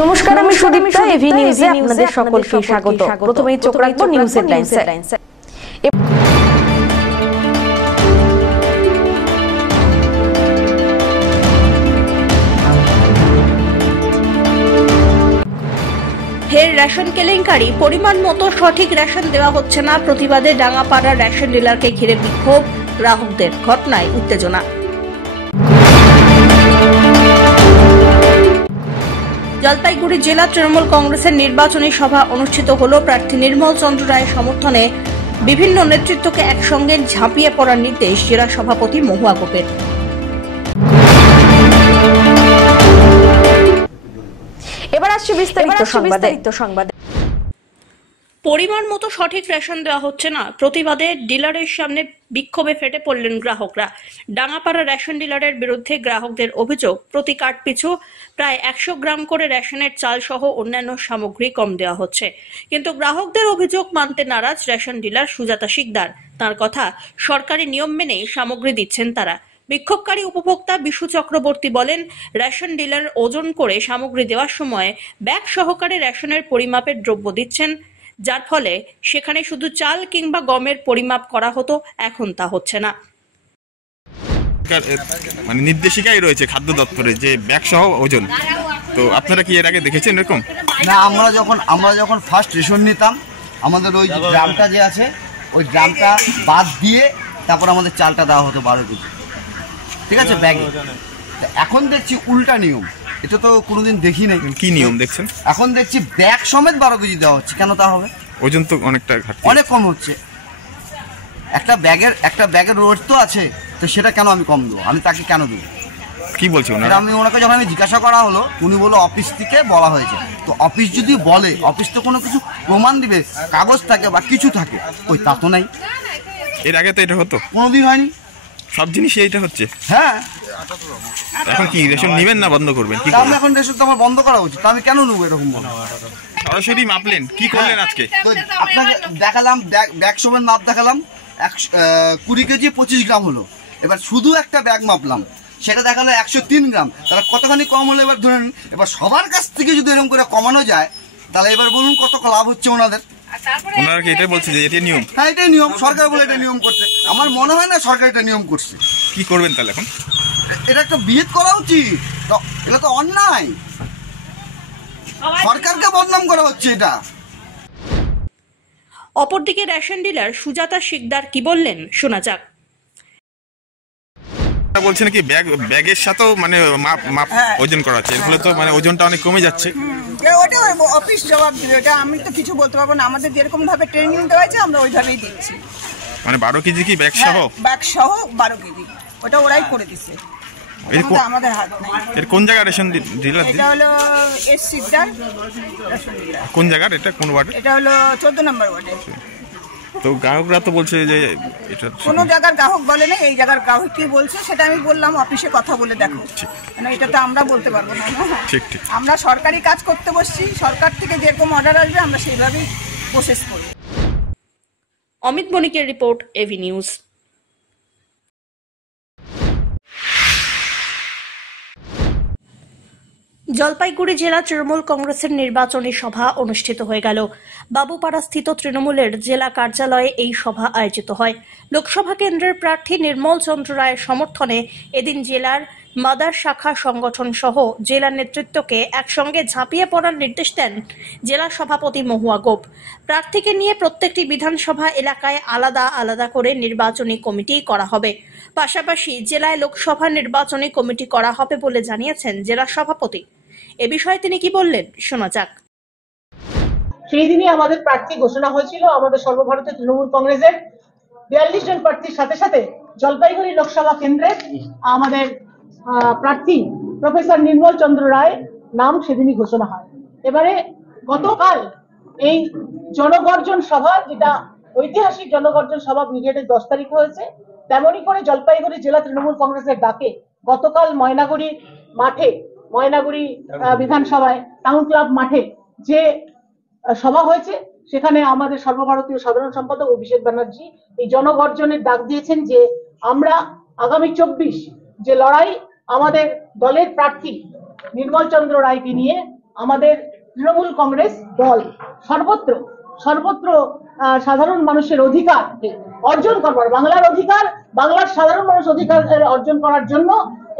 নমস্কার, আমি সুদীপ্তা। এভি নিউজে আপনাদের সকলকে স্বাগত। প্রথমেই চোখ রাখবো নিউজ হেডলাইনসে। ফের রেশন কেলেঙ্কারি, পরিমাণ মতো সঠিক রেশন দেওয়া হচ্ছে না, প্রতিবাদে ডাঙ্গাপাড়ার রেশন ডিলারকে ঘিরে বিক্ষোভ, গ্রাহকদের, ঘটনায় উত্তেজনা। জলপাইগুড়ি জেলা তৃণমূল কংগ্রেসের নির্বাচনী সভা অনুষ্ঠিত হল। প্রার্থী নির্মল চন্দ্র রায়ের সমর্থনে বিভিন্ন নেতৃত্বকে একসঙ্গে ঝাঁপিয়ে পড়ার নির্দেশ জেলা সভাপতি মহুয়া গোপের। এবার আসছে বিস্তারিত সংবাদে। পরিমাণ মতো সঠিক রেশন দেওয়া হচ্ছে না, প্রতিবাদে ডিলারের সামনে বিক্ষোভে ফেটে পড়লেন গ্রাহকরা। ডাঙ্গাপাড়া রেশন ডিলারের বিরুদ্ধে গ্রাহকদের অভিযোগ, প্রতি কার্ড পিছু প্রায় 100 গ্রাম করে রেশনের চাল সহ অন্যান্য সামগ্রী কম দেওয়া হচ্ছে। কিন্তু গ্রাহকদের অভিযোগ মানতে নারাজ রেশন ডিলার সুজাতা শিকদার। তার কথা, সরকারি নিয়ম মেনেই সামগ্রী দিচ্ছেন তারা। বিক্ষোভকারী উপভোক্তা বিশু চক্রবর্তী বলেন, রেশন ডিলার ওজন করে সামগ্রী দেওয়ার সময় ব্যাগ সহকারে রেশনের পরিমাপের দ্রব্য দিচ্ছেন, যার ফলে সেখানে শুধু চাল কিংবা গমের পরিমাপ করা হতো, এখন তা হচ্ছে না। মানে নির্দেশিকাই রয়েছে খাদ্য দপ্তরে যে ব্যাগ সহ ওজন, তো আপনারা কি এর আগে দেখেছেন এরকম? না, আমরা যখন ফার্স্ট রেশন নিতাম, আমাদের ওই গ্রামটা যে আছে ওই গ্রামটা বাদ দিয়ে তারপর আমাদের চালটা দেওয়া হতো 12 কেজি, ঠিক আছে, ব্যাগে। এখন দেখছি উল্টা নিয়ম, এটা তো কোনোদিন দেখি নাই। কি নিয়ম দেখছেন? এখন দেখছি ব্যাগ সমেত 12 কেজি দেওয়া হচ্ছে। কেন তা হবে? ওজন তো অনেকটা অনেক কম হচ্ছে। একটা ব্যাগের রোড তো আছে, তো সেটা কেন আমি কম দেবো? আমি তাকে কেন দেবো? কি বলছি আমি ওনাকে যখন জিজ্ঞাসা করা হলো, উনি বললো অফিস থেকে বলা হয়েছে। তো অফিস যদি বলে, অফিস তো কোনো কিছু প্রমাণ দিবে, কাগজ থাকে বা কিছু থাকে, ওই তা তো নাই। এর আগে তো এটা হতো? কোনোদিন হয়নি। সব জিনিসই এইটা হচ্ছে। হ্যাঁ, এখন কি রেশন নিবেন না বন্ধ করবেন? কি তাহলে এখন রেশন তো আমার বন্ধ করা উচিত। আমি কেন নেবো এরকম? সরাসরি মাপলেন, কি করলেন আজকে? আপনাকে দেখালাম, ব্যাগ সমেত মাপ দেখালাম, 20 কেজি 25 গ্রাম হলো। এবার শুধু একটা ব্যাগ মাপলাম, সেটা দেখালো 103 গ্রাম। তাহলে কতখানি কম হলো এবার ধরেন। এবার সবার কাছ থেকে যদি এরকম করে কমানো যায়, তাহলে এবার বলুন কত লাভ হচ্ছে ওনাদের। ওনারা কি এটাই বলছে যে এটা নিয়ম? হ্যাঁ, এটাই নিয়ম। সরকার বলে এটা নিয়ম করছে। আমার মনে হয় না সরকার এটা নিয়ম করছে। কি করবেন তাহলে এখন? এটা একটা বিহিত করা উচিত। এটা তো অন্যায়, সরকারকে বদনাম করা হচ্ছে এটা। অপরদিকে রেশন ডিলার সুজাতা শিকদার কি বললেন, শোনা যাক। বলছেন কি ব্যাগের সাথেও মানে মাপ ওজন করা হচ্ছে, এর ফলে তো মানে ওজনটা অনেক কমে যাচ্ছে। ওটা অফিস জবাব দিবে, এটা আমি তো কিছু বলতে পারবো না। আমাদের যেরকম ভাবে ট্রেনিং দেওয়া হয়েছে আমরা ওইভাবেই দিচ্ছি। মানে 12 কেজি কি ব্যাগ সহ? ব্যাগ সহ 12 কেজি, ওটা ওরাই করে দিচ্ছে, আমাদের হাত নাই। এর কোন জায়গা রেশন ডিলার? এটা হলো এস সিকদার রেশন ডিলার। কোন জায়গার এটা? কোন ওয়ার্ড? এটা হলো 14 নম্বর ওয়ার্ডে। তো গ্রাহকরা তো বলছে যে এটা কোন জায়গার গ্রাহক বলে না, এই জায়গার গ্রাহক কি বলছে সেটা আমি বললাম অফিসে কথা বলে দেখো, মানে এটা তো আমরা বলতে পারবো না। ঠিক ঠিক, আমরা সরকারি কাজ করতে বসছি, সরকার থেকে যেরকম অর্ডার আসবে আমরা সেইভাবেই প্রসেস করি। অমিত বণিকের রিপোর্ট, এভি নিউজ। জলপাইগুড়ি জেলা তৃণমূল কংগ্রেসের নির্বাচনী সভা অনুষ্ঠিত হয়ে গেল। বাবুপাড়াস্থিত তৃণমূলের জেলা কার্যালয়ে এই সভা আয়োজিত হয়। লোকসভা কেন্দ্রের প্রার্থী নির্মল চন্দ্র রায়ের সমর্থনে এদিন জেলার মাদার শাখা সংগঠন সহ জেলা নেতৃত্বকে একসঙ্গে ঝাঁপিয়ে পড়ার নির্দেশ দেন জেলা সভাপতি মহুয়া গোপ। প্রার্থীকে নিয়ে প্রত্যেকটি বিধানসভা এলাকায় আলাদা আলাদা করে নির্বাচনী কমিটি করা হবে। পাশাপাশি জেলায় লোকসভা নির্বাচনী কমিটি করা হবে বলে জানিয়েছেন জেলা সভাপতি। এ বিষয়ে তিনি কি বললেন, শোনা যাক। সেই দিনই আমাদের প্রার্থী ঘোষণা হয়েছিল। আমাদের সর্বভারতীয় তৃণমূল কংগ্রেসের 42 জন প্রার্থীর সাথে সাথে জলপাইগুড়ি লোকসভা কেন্দ্রের আমাদের প্রার্থী প্রফেসর নির্মল চন্দ্র রায় নাম সেদিনই ঘোষণা হয়। এবারে গতকাল এই জনগর্জন সভা, যেটা ঐতিহাসিক জনগর্জন সভা ব্রিগেডের 10 তারিখ হয়েছে, তেমনি করে জলপাইগুড়ি জেলা তৃণমূল কংগ্রেসের ডাকে গতকাল ময়নাগুড়ি মাঠে, ময়নাগুড়ি বিধানসভায় টাউন ক্লাব মাঠে যে সভা হয়েছে, সেখানে আমাদের সর্বভারতীয় সাধারণ সম্পাদক অভিষেক ব্যানার্জি এই জনগর্জনের ডাক দিয়েছেন যে আমরা আগামী 24 যে লড়াই আমাদের দলের প্রার্থী নির্মল চন্দ্র রায়কে নিয়ে আমাদের তৃণমূল কংগ্রেস দল সর্বত্র সর্বত্র সাধারণ মানুষের অধিকার অর্জন করবার, বাংলার অধিকার, বাংলার সাধারণ মানুষ অধিকার অর্জন করার জন্য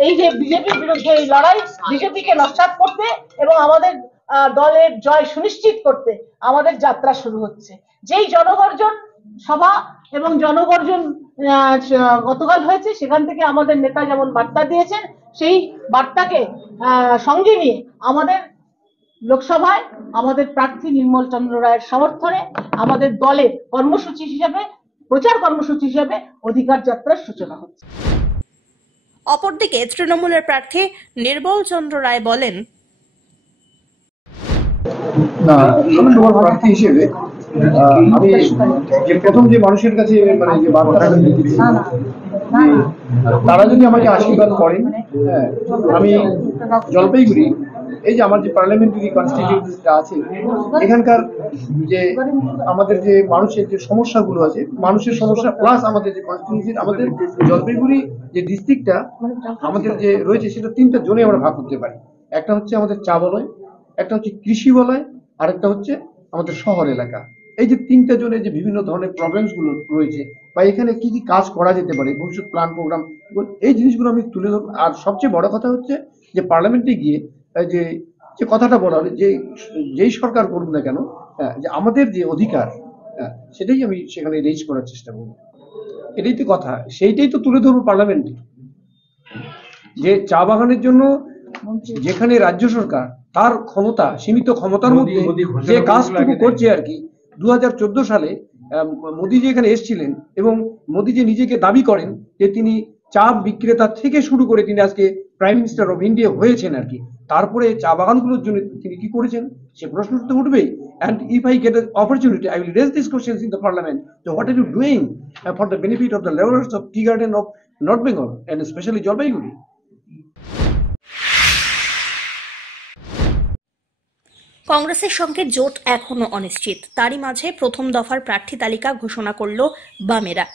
এই যে বিজেপির বিরুদ্ধে এই লড়াই, বিজেপিকে নস্যাৎ করতে এবং আমাদের দলের জয় সুনিশ্চিত করতে আমাদের যাত্রা শুরু হচ্ছে। যেই জনগর্জন সভা এবং জনগর্জন গতকাল হয়েছে, সেখান থেকে আমাদের নেতা যেমন বার্তা দিয়েছেন, সেই বার্তাকে সঙ্গে নিয়ে আমাদের লোকসভায় আমাদের প্রার্থী নির্মল চন্দ্র রায়ের সমর্থনে আমাদের দলের কর্মসূচি হিসেবে, প্রচার কর্মসূচি হিসেবে অধিকার যাত্রার সূচনা হচ্ছে। অপরদিকে তৃণমূলের প্রার্থী নির্মল চন্দ্র রায় বলেন, না, লোকসভার প্রার্থী হিসেবে আমি যে প্রথম যে মানুষের কাছে মানে যে বার্তাটা দিচ্ছি, তারা যদি আমাকে আশীর্বাদ করেন, হ্যাঁ, আমি জলপাইগুড়ি এই যে আমার যে পার্লামেন্টারি কনস্টিটিউয়েন্সিটা আছে, এখানকার যে আমাদের যে মানুষের যে সমস্যাগুলো আছে, মানুষের সমস্যা প্লাস আমাদের যে কনস্টিটিউয়েন্সি, আমাদের জলপাইগুড়ি যে ডিস্ট্রিক্টটা আমাদের যে রয়েছে, সেটা 3টা জোনে আমরা ভাগ করতে পারি। একটা হচ্ছে আমাদের চা বলয়, একটা হচ্ছে কৃষি বলয়, আর একটা হচ্ছে আমাদের শহর এলাকা। এই যে 3টা জোনে যে বিভিন্ন ধরনের প্রবলেমস গুলো রয়েছে বা এখানে কি কি কাজ করা যেতে পারে, ভবিষ্যৎ প্ল্যান প্রোগ্রাম, এই জিনিসগুলো আমি তুলে ধরব। আর সবচেয়ে বড় কথা হচ্ছে যে পার্লামেন্টে গিয়ে যে যে কথাটা বলা হলো, যে যেই সরকার করুক না কেন, যে আমাদের যে অধিকার, সেটাই আমি সেখানে রেজ করার চেষ্টা করব। এটাই তো কথা, সেইটাই তো তুলে ধরবো পার্লামেন্টে। যে চা বাগানের জন্য যেখানে রাজ্য সরকার তার ক্ষমতা, সীমিত ক্ষমতার মধ্যে যে কাজটুকু করছে আর কি, 2014 সালে মোদীজি এখানে এসেছিলেন এবং মোদীজি নিজেকে দাবি করেন যে তিনি চা বিক্রেতা থেকে শুরু করে তিনি আজকে প্রাইম মিনিস্টার অফ ইন্ডিয়া হয়েছেন আর কি। তারপরে চা বাগানগুলোর জন্য তিনি কি করেছেন সে প্রশ্ন তো উঠবেই। And if I get an opportunity, I will raise these questions in the parliament. So what are you doing for the benefit of the laborers of tea garden of North Bengal and especially Jalpaiguri? কংগ্রেসের সঙ্গে জোট এখনো অনিশ্চিত। তারই মাঝে প্রথম দফার প্রার্থী তালিকা ঘোষণা করল বামেরা।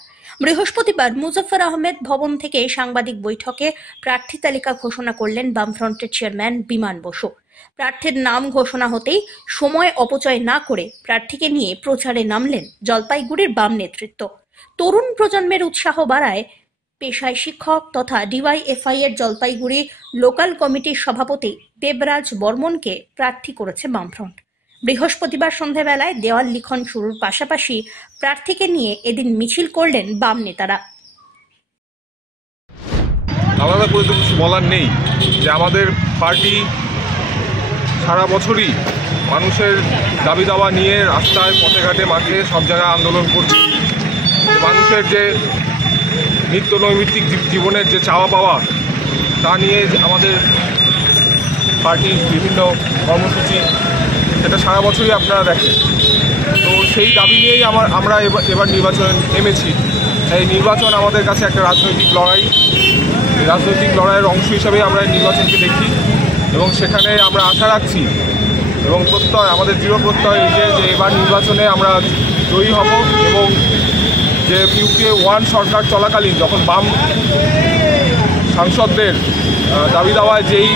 বৃহস্পতিবার মুজফ্ফর আহমেদ ভবন থেকে সাংবাদিক বৈঠকে প্রার্থী তালিকা ঘোষণা করলেন বামফ্রন্টের চেয়ারম্যান বিমান বসু। প্রার্থীর নাম ঘোষণা হতেই সময় অপচয় না করে প্রার্থীকে নিয়ে প্রচারে নামলেন জলপাইগুড়ির বাম নেতৃত্ব। তরুণ প্রজন্মের উৎসাহ বাড়ায় পেশায় শিক্ষক তথা ডিওয়াইএফআই এর জলপাইগুড়ি লোকাল কমিটির সভাপতি দেবরাজ বর্মনকে প্রার্থী করেছে বামফ্রন্ট। বৃহস্পতিবার সন্ধ্যাবেলায় দেওয়াল লিখন শুরুর পাশাপাশি প্রার্থীকে নিয়ে এদিন মিছিল করলেন বাম নেতারা। আলাদা করে তো কিছু বলার নেই যে আমাদের পার্টি সারা বছরই মানুষের দাবি দাওয়া নিয়ে রাস্তায়, পথে ঘাটে, মাঠে সব জায়গায় আন্দোলন করছে। মানুষের যে নিত্য নৈমিত্তিক জীবনের যে চাওয়া পাওয়া, তা নিয়ে আমাদের পার্টির বিভিন্ন কর্মসূচি, সেটা সারা বছরই আপনারা দেখেন। তো সেই দাবি নিয়েই আমরা এবার নির্বাচনে নেমেছি। এই নির্বাচন আমাদের কাছে একটা রাজনৈতিক লড়াই। এই রাজনৈতিক লড়াইয়ের অংশ হিসাবে আমরা নির্বাচনকে দেখি এবং সেখানে আমরা আশা রাখছি এবং প্রত্যয়, আমাদের দৃঢ় প্রত্যয় যে এবার নির্বাচনে আমরা জয়ী হব এবং যে ইউপিএ 1 সরকার চলাকালীন যখন বাম সাংসদদের দাবি দাওয়ায় যেই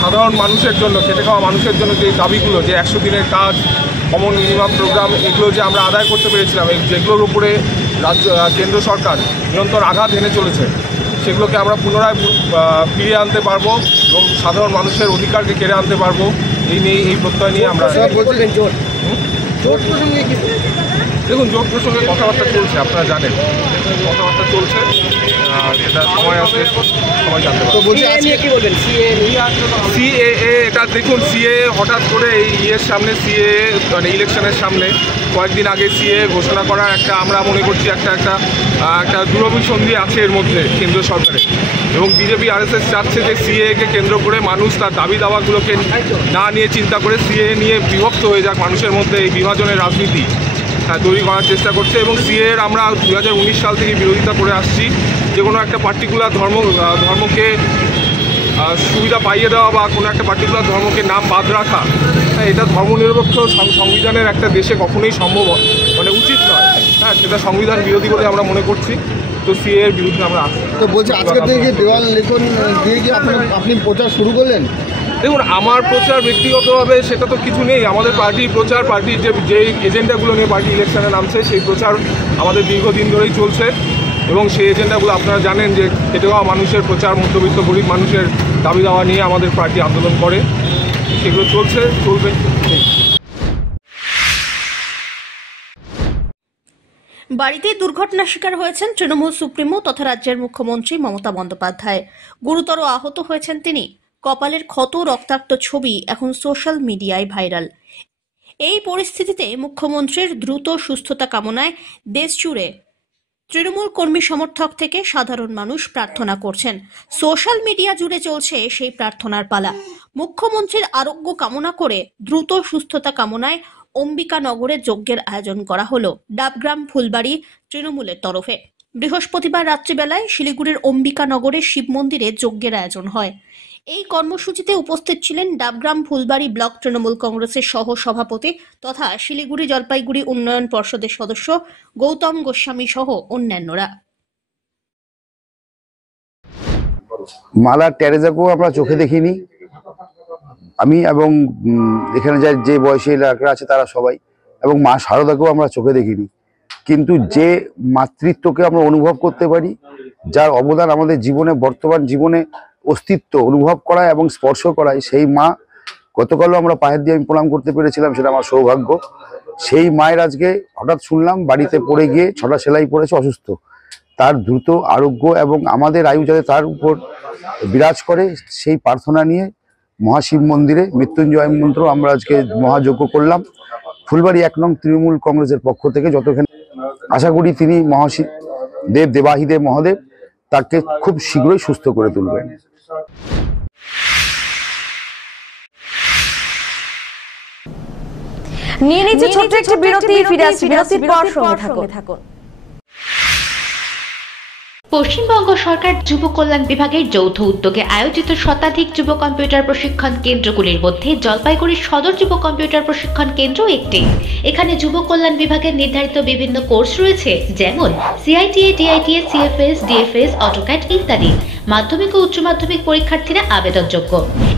সাধারণ মানুষের জন্য, খেটে খাওয়া মানুষের জন্য যে দাবিগুলো, যে 100 দিনের কাজ, কমন মিনিমাম প্রোগ্রাম, এগুলো যে আমরা আদায় করতে পেরেছিলাম, যেগুলোর উপরে কেন্দ্র সরকার নিরন্তর আঘাত এনে চলেছে, সেগুলোকে আমরা পুনরায় ফিরিয়ে আনতে পারবো এবং সাধারণ মানুষের অধিকারকে কেড়ে আনতে পারবো। এই প্রত্যয় নিয়ে আমরা দেখুন, জোট প্রসঙ্গে কথাবার্তা চলছে, আপনারা জানেন কথাবার্তা চলছে, সেটা সময় আসলে সবাই জানতে পারবে। সিএএ, এটা দেখুন, সিএএ হঠাৎ করে এই ইয়ের সামনে, সিএএ মানে ইলেকশনের সামনে কয়েকদিন আগে সিএএ ঘোষণা করার একটা, আমরা মনে করছি একটা দূরভিসন্ধি আছে এর মধ্যে কেন্দ্র সরকারের, এবং বিজেপি আরএসএস চাচ্ছে যে সিএএকে কেন্দ্র করে মানুষ তার দাবি দাওয়াগুলোকে না নিয়ে চিন্তা করে সিএএ নিয়ে বিভক্ত হয়ে যাক, মানুষের মধ্যে এই বিভাজনের রাজনীতি তৈরি করার চেষ্টা করছে। এবং সিএর আমরা 2019 সাল থেকে বিরোধিতা করে আসছি, যে কোনো একটা পার্টিকুলার ধর্মকে সুবিধা পাইয়ে দেওয়া বা কোনো একটা পার্টিকুলার ধর্মকে নাম বাদ রাখা, এটা ধর্মনিরপেক্ষ সংবিধানের একটা দেশে কখনোই সম্ভব মানে উচিত নয়। সেটা সংবিধান বিরোধী বলে আমরা মনে করছি। তো সিএ এর বিরুদ্ধে আমরা আসছি। তো বলছি, আজকে থেকে দেওয়াল লিখন দিয়ে কি আপনি প্রচার শুরু করলেন? দেখুন, আমার প্রচার ব্যক্তিগতভাবে সেটা তো কিছু নেই। আমাদের পার্টির প্রচার, পার্টির যে এজেন্ডাগুলো নিয়ে পার্টি ইলেকশনে নামছে সেই প্রচার আমাদের দীর্ঘদিন ধরেই চলছে এবং সেই এজেন্ডাগুলো আপনারা জানেন যে খেটে খাওয়া মানুষের প্রচার, মধ্যবিত্ত গরিব মানুষের দাবি দাওয়া নিয়ে আমাদের পার্টি আন্দোলন করে, সেগুলো চলছে, চলবে। বাড়িতে দুর্ঘটনার শিকার হয়েছেন তৃণমূল সুপ্রিমো তথা রাজ্যের মুখ্যমন্ত্রী মমতা বন্দ্যোপাধ্যায়। গুরুতর আহত হয়েছেন তিনি। কপালের ক্ষত, রক্তাক্ত ছবি এখন সোশ্যাল মিডিয়ায় ভাইরাল। এই পরিস্থিতিতে মুখ্যমন্ত্রীর দ্রুত সুস্থতা কামনায় দেশ জুড়ে তৃণমূল কর্মী সমর্থক থেকে সাধারণ মানুষ প্রার্থনা করছেন। সোশ্যাল মিডিয়া জুড়ে চলছে সেই প্রার্থনার পালা। মুখ্যমন্ত্রীর আরোগ্য কামনা করে দ্রুত সুস্থতা কামনায় অম্বিকানগরে যজ্ঞের আয়োজন করা হলো ডাবগ্রাম ফুলবাড়ি তৃণমূলের তরফে। বৃহস্পতিবার রাত্রিবেলায় শিলিগুড়ির অম্বিকানগরে শিব মন্দিরে যজ্ঞের আয়োজন হয়। এই কর্মসূচিতে উপস্থিত ছিলেন ডাবগ্রাম ফুলবাড়ি ব্লক তৃণমূল কংগ্রেসের সহ সভাপতি তথা শিলিগুড়ি জলপাইগুড়ি উন্নয়ন পর্ষদের সদস্য গৌতম গোস্বামী সহ অন্যান্যরা। মালা টেরেজাকেও আমরা চোখে দেখিনি, আমি এবং এখানে যে বয়সী এলাকারা আছে তারা সবাই, এবং মা শারদাকেও আমরা চোখে দেখিনি, কিন্তু যে মাতৃত্বকে আমরা অনুভব করতে পারি, যার অবদান আমাদের জীবনে, বর্তমান জীবনে অস্তিত্ব অনুভব করায় এবং স্পর্শ করায়, সেই মা গতকালও আমরা পায়ের দিয়ে আমি প্রণাম করতে পেরেছিলাম, সেটা আমার সৌভাগ্য। সেই মায়ের আজকে হঠাৎ শুনলাম বাড়িতে পড়ে গিয়ে 6টা সেলাই পড়েছে, অসুস্থ। তার দ্রুত আরোগ্য এবং আমাদের আয়ু যাতে তার উপর বিরাজ করে সেই প্রার্থনা নিয়ে মহাশিব মন্দিরে মৃত্যুঞ্জয় মন্ত্র আমরা আজকে মহাযজ্ঞ করলাম ফুলবাড়ি 1 নং তৃণমূল কংগ্রেসের পক্ষ থেকে। যতখানি আশা করি তিনি মহাশিব দেবাহিদেব মহাদেব তাকে খুব শীঘ্রই সুস্থ করে তুলবেন। নিয়ে নিচ্ছে ছোট্ট একটি বিরতি, ফিরে আসছি বিরতির পর, সঙ্গে থাকুন। পশ্চিমবঙ্গ সরকার যুব কল্যাণ বিভাগের যৌথ উদ্যোগে আয়োজিত শতাধিক যুব কম্পিউটার প্রশিক্ষণ কেন্দ্রগুলির মধ্যে জলপাইগুড়ির সদর যুব কম্পিউটার প্রশিক্ষণ কেন্দ্র একটি। এখানে যুব কল্যাণ বিভাগের নির্ধারিত বিভিন্ন কোর্স রয়েছে, যেমন সিআইটিএ, ডিআইটিএ, সিএফএস, ডিএফএস, অটোক্যাড ইত্যাদি। মাধ্যমিক ও উচ্চ মাধ্যমিক পরীক্ষার্থীরা আবেদনযোগ্য।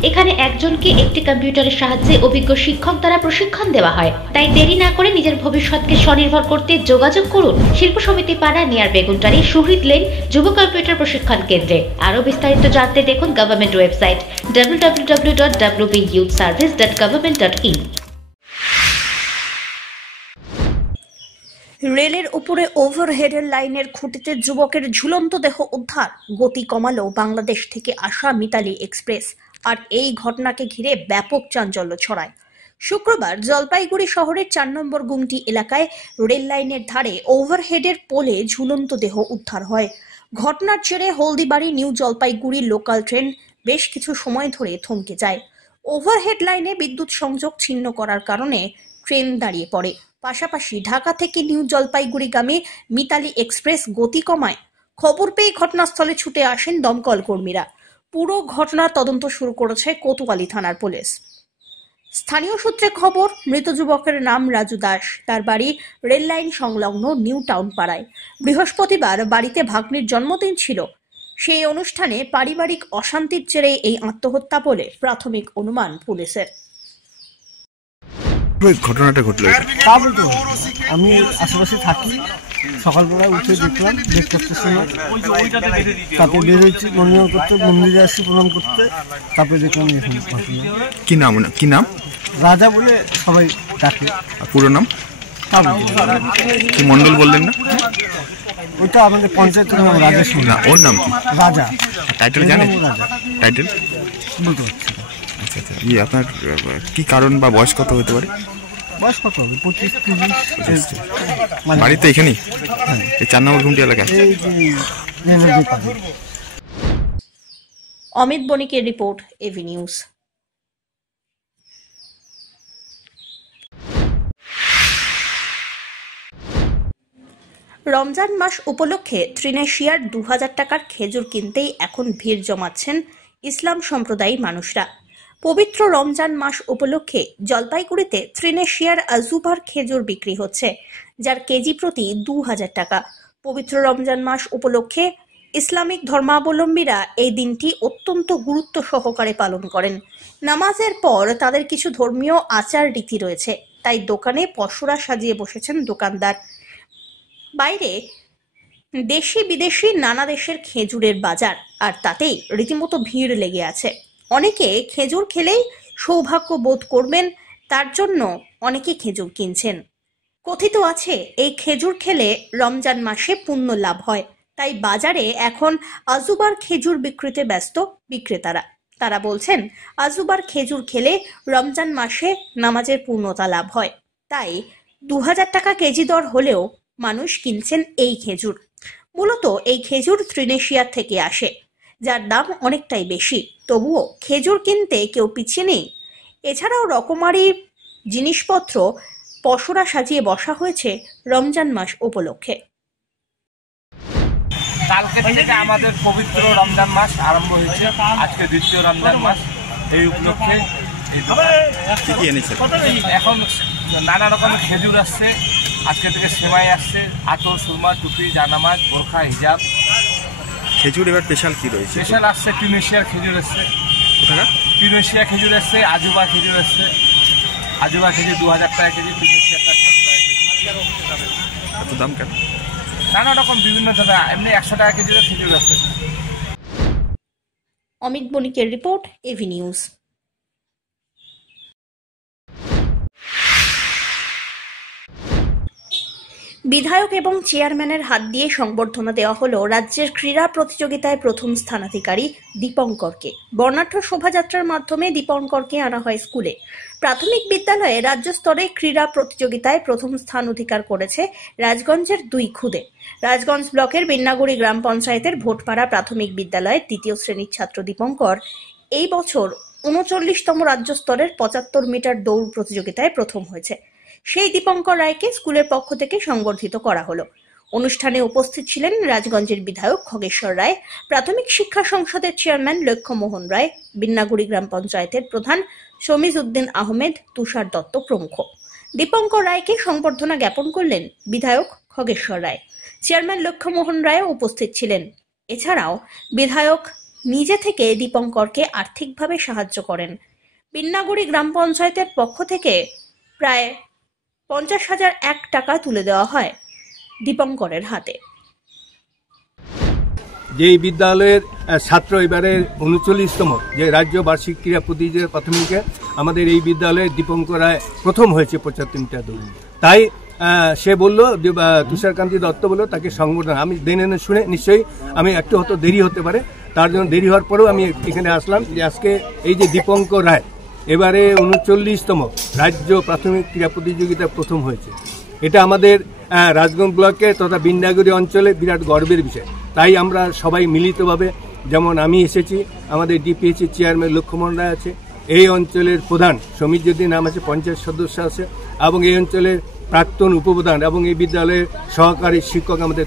এখানে একজনকে একটি কম্পিউটারের সাহায্যে অভিজ্ঞ শিক্ষক দ্বারা প্রশিক্ষণ দেওয়া হয়। তাই দেরি না করে নিজের ভবিষ্যৎকে স্বনির্ভর করতে যোগাযোগ করুন শিল্প সমিতি পাড়া, নিয়ার বেগুনটারি, সুহৃদ লেন যুব কম্পিউটার প্রশিক্ষণ কেন্দ্রে। আরও বিস্তারিত জানতে দেখুন গভর্নমেন্ট ওয়েবসাইট www.wbuyouthservice.government.in। রেলের উপরে ওভারহেডের লাইনের খুঁটিতে যুবকের ঝুলন্ত দেহ উদ্ধার। গতি কমালো বাংলাদেশ থেকে আসা মিতালি এক্সপ্রেস। আর এই ঘটনাকে ঘিরে ব্যাপক চাঞ্চল্য ছড়ায়। শুক্রবার জলপাইগুড়ি শহরের 4 নম্বর গুমটি এলাকায় রেল লাইনের ধারে ওভারহেডের পোলে ঝুলন্ত দেহ উদ্ধার হয়। ঘটনার জেরে Haldibari new Jalpaiguri local train বেশ কিছু সময় ধরে থমকে যায়। ওভারহেড লাইনে বিদ্যুৎ সংযোগ ছিন্ন করার কারণে ট্রেন দাঁড়িয়ে পড়ে। পাশাপাশি ঢাকা থেকে নিউ জলপাইগুড়িগামী মিতালি এক্সপ্রেস গতি কমায়। খবর পেয়ে ঘটনাস্থলে ছুটে আসেন দমকল কর্মীরা। পুরো ঘটনার তদন্ত শুরু করেছে কোতোয়ালি থানার পুলিশ। স্থানীয় সূত্রে খবর, মৃত যুবকের নাম রাজু দাস। তার বাড়ি রেল লাইন সংলগ্ন নিউ টাউন পাড়ায়। বৃহস্পতিবার বাড়িতে ভাগ্নির জন্মদিন ছিল। সেই অনুষ্ঠানে পারিবারিক অশান্তির জেরে এই আত্মহত্যা বলে প্রাথমিক অনুমান পুলিশের। ঘটনাটা ঘটলো তা বলতে আমি আশেপাশে থাকি, সকালবেলা উঠে দেখলাম ব্রেক করতে সময় তাতে বেরোচ্ছি প্রণাম করতে, মন্দিরে আসছি প্রণাম করতে, তারপরে দেখলাম এখন কি নাম? কি নাম? রাজা বলে সবাই ডাকে। পুরো নাম কি মন্ডল বললেন না? ওইটা আমাদের পঞ্চায়েতের নাম রাজা সিং। ওর নাম কি? রাজা। টাইটেল জানেন? টাইটেল বলতে পারছি না। আচ্ছা আচ্ছা, আপনার কি কারণ বা বয়স কত হতে পারে? বয়স কত হবে? 25-30। বাড়িতে এখানেই, এই 4 নম্বর গুমটি এলাকায়। অমিত বণিকের রিপোর্ট, এভি নিউজ। রমজান মাস উপলক্ষে ত্রিনেশিয়ার 2000 টাকার খেজুর কিনতেই এখন ভিড় জমাচ্ছেন ইসলাম সম্প্রদায়ী মানুষরা। পবিত্র রমজান মাস উপলক্ষে জলপাইগুড়িতে ত্রিনেশিয়ার আজুবার খেজুর বিক্রি হচ্ছে, যার কেজি প্রতি 2000 টাকা। পবিত্র রমজান মাস উপলক্ষে ইসলামিক ধর্মাবলম্বীরা এই দিনটি অত্যন্ত গুরুত্ব সহকারে পালন করেন। নামাজের পর তাদের কিছু ধর্মীয় আচার রীতি রয়েছে, তাই দোকানে পসরা সাজিয়ে বসেছেন দোকানদার। বাইরে দেশি বিদেশি নানা দেশের খেজুরের বাজার, আর তাতেই রীতিমতো ভিড় লেগে আছে। অনেকে খেজুর খেলেই সৌভাগ্য বোধ করবেন, তার জন্য অনেকে খেজুর কিনছেন। কথিত আছে এই খেজুর খেলে রমজান মাসে পুণ্য লাভ হয়, তাই বাজারে এখন আজুবার খেজুর বিক্রিতে ব্যস্ত বিক্রেতারা। তারা বলছেন আজুবার খেজুর খেলে রমজান মাসে নামাজের পূর্ণতা লাভ হয়, তাই 2000 টাকা কেজি দর হলেও মানুষ কিনছেন এই খেজুর। মূলত এই খেজুর ত্রিনেশিয়া থেকে আসে, যার দাম অনেকটাই বেশি, তবুও খেজুর কিনতে কেউ পিছিয়ে নেই। এছাড়াও রকমারি জিনিসপত্র পসরা সাজিয়ে বসা হয়েছে রমজান মাস উপলক্ষে। কালকে থেকে আমাদের পবিত্র রমজান মাস আরম্ভ হয়েছে, আজকে দ্বিতীয় রমজান মাস। এই উপলক্ষে এখন নানা রকমের খেজুর আসছে, আজকে থেকে সেমাই আসছে, আতর, সুরমা, টুপি, জানামাজ, বোরখা, হিজাব। খেজুর এবার স্পেশাল কি রয়েছে? স্পেশাল আসছে টিউনেশিয়ার খেজুর আসছে, টিউনেশিয়া খেজুর আসছে, আজুবা খেজুর আসছে। আজুবা খেজুর 2000 টাকা কেজি, টিউনেশিয়াটা 700 টাকা কেজি। এত দাম কেন? নানা রকম বিভিন্ন ধরনের, এমনি 100 টাকা কেজির খেজুর আছে। অমিত বণিকের রিপোর্ট, এভি নিউজ। বিধায়ক এবং চেয়ারম্যানের হাত দিয়ে সংবর্ধনা দেওয়া হলো রাজ্যের ক্রীড়া প্রতিযোগিতায় প্রথম স্থানাধিকারী দীপঙ্করকে। বর্ণাঢ্য শোভাযাত্রার মাধ্যমে দীপঙ্করকে আনা হয় স্কুলে। প্রাথমিক বিদ্যালয়ে রাজ্য স্তরে ক্রীড়া প্রতিযোগিতায় প্রথম স্থান অধিকার করেছে রাজগঞ্জের 2 খুদে। রাজগঞ্জ ব্লকের বিন্নাগুড়ি গ্রাম পঞ্চায়েতের ভোটপাড়া প্রাথমিক বিদ্যালয়ের 2য় শ্রেণীর ছাত্র দীপঙ্কর এই বছর 39তম রাজ্য স্তরের 75 মিটার দৌড় প্রতিযোগিতায় প্রথম হয়েছে। সেই দীপঙ্কর রায়কে স্কুলের পক্ষ থেকে সংবর্ধিত করা হলো। অনুষ্ঠানে উপস্থিত ছিলেন রাজগঞ্জের বিধায়ক খগেশ্বর রায়, প্রাথমিক শিক্ষা সংসদের চেয়ারম্যান লক্ষ্যমোহন রায়, বিন্নাগুড়ি গ্রাম পঞ্চায়েতের প্রধান শমিজ উদ্দিন আহমেদ, তুষার দত্ত প্রমুখ। দীপঙ্কর রায়কে সংবর্ধনা জ্ঞাপন করলেন বিধায়ক খগেশ্বর রায়। চেয়ারম্যান লক্ষ্যমোহন রায় উপস্থিত ছিলেন। এছাড়াও বিধায়ক নিজে থেকে দীপঙ্করকে আর্থিকভাবে সাহায্য করেন। বিন্নাগুড়ি গ্রাম পঞ্চায়েতের পক্ষ থেকে প্রায় 50,001 টাকা তুলে দেওয়া হয় দীপঙ্করের হাতে। যেই বিদ্যালয়ের ছাত্র এবারে 39তম যে রাজ্য বার্ষিক ক্রীড়া প্রতিযোগিতার প্রাথমিকে আমাদের এই বিদ্যালয়ের দীপঙ্কর রায় প্রথম হয়েছে 75 মিটার দৌড়। তাই সে বললো, তুষারকান্তি দত্ত বললো তাকে সংবর্ধনা। আমি দেনে শুনে নিশ্চয়ই আমি একটু হয়তো দেরি হতে পারে, তার জন্য দেরি হওয়ার পরেও আমি এখানে আসলাম যে আজকে এই যে দীপঙ্কর রায় এবারে 39তম রাজ্য প্রাথমিক ক্রীড়া প্রতিযোগিতায় প্রথম হয়েছে, এটা আমাদের রাজগঞ্জ ব্লকে তথা বিন্নাগুড়ি অঞ্চলে বিরাট গর্বের বিষয়। তাই আমরা সবাই মিলিতভাবে, যেমন আমি এসেছি, আমাদের ডিপিএসসি চেয়ারম্যান লক্ষ্যমোহন রায় আছে, এই অঞ্চলের প্রধান শমিজ উদ্দিন নাম আছে, পঞ্চায়েত সদস্য আছে, এবং এই অঞ্চলের প্রাক্তন উপপ্রধান এবং এই বিদ্যালয়ের সহকারী শিক্ষক আমাদের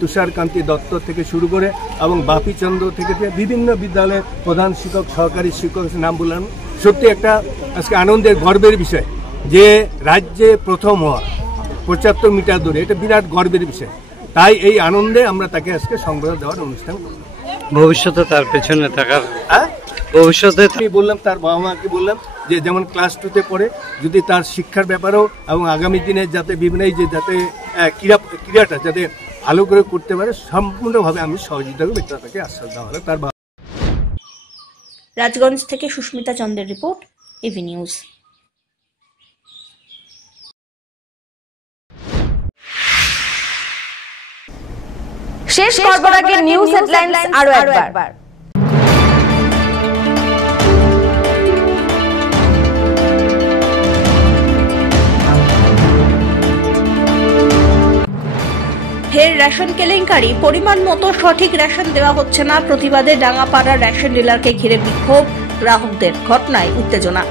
তুষারকান্তি দত্ত থেকে শুরু করে এবং বাপিচন্দ্র থেকে বিভিন্ন বিদ্যালয়ের প্রধান শিক্ষক, সহকারী শিক্ষক নাম বললাম। সত্যি একটা আজকে আনন্দের গর্বের বিষয় যে রাজ্যে প্রথম হওয়া 75 মিটার দূরে, এটা বিরাট গর্বের বিষয়। তাই এই আনন্দে আমরা তাকে আজকে সংবর্ধনা দেওয়ার অনুষ্ঠান করলাম। ভবিষ্যতে তার পেছনে থাকার ভবিষ্যতে আমি বললাম, তার বাবা মাকে বললাম যে যেমন ক্লাস 2তে পড়ে, যদি তার শিক্ষার ব্যাপারেও এবং আগামী দিনে যাতে বিভিন্ন যে যাতে ক্রীড়াটা যাতে ভালো করে করতে পারে, সম্পূর্ণভাবে আমি সহযোগিতা করবো, তাকে আশ্বাস দেওয়া হলো। তার রাজগঞ্জ থেকে সুস্মিতা চন্দ্রের রিপোর্ট, এভি নিউজ। শেষ করবার আগে নিউজ হেডলাইন্স আরো একবার। ফের রেশন কেলেঙ্কারি, পরিমাণ মতো সঠিক রেশন দেওয়া হচ্ছে না, প্রতিবাদে ডাঙ্গাপাড়ার রেশন ডিলারকে ঘিরে বিক্ষোভ গ্রাহকদের, ঘটনায় উত্তেজনা।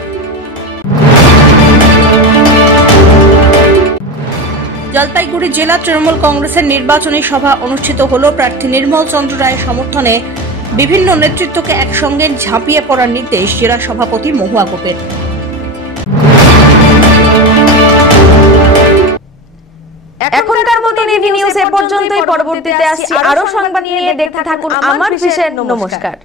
জলপাইগুড়ি জেলা তৃণমূল কংগ্রেসের নির্বাচনী সভা অনুষ্ঠিত হল। প্রার্থী নির্মল চন্দ্র রায়ের সমর্থনে বিভিন্ন নেতৃত্বকে একসঙ্গে ঝাঁপিয়ে পড়ার নির্দেশ জেলা সভাপতি মহুয়া গোপের। এখনকার মতো এভি নিউজ পর্যন্তই, পরবর্তীতে আসছি আরো সংবাদ নিয়ে। দেখতে থাকুন আমার বিশেষ। নমস্কার।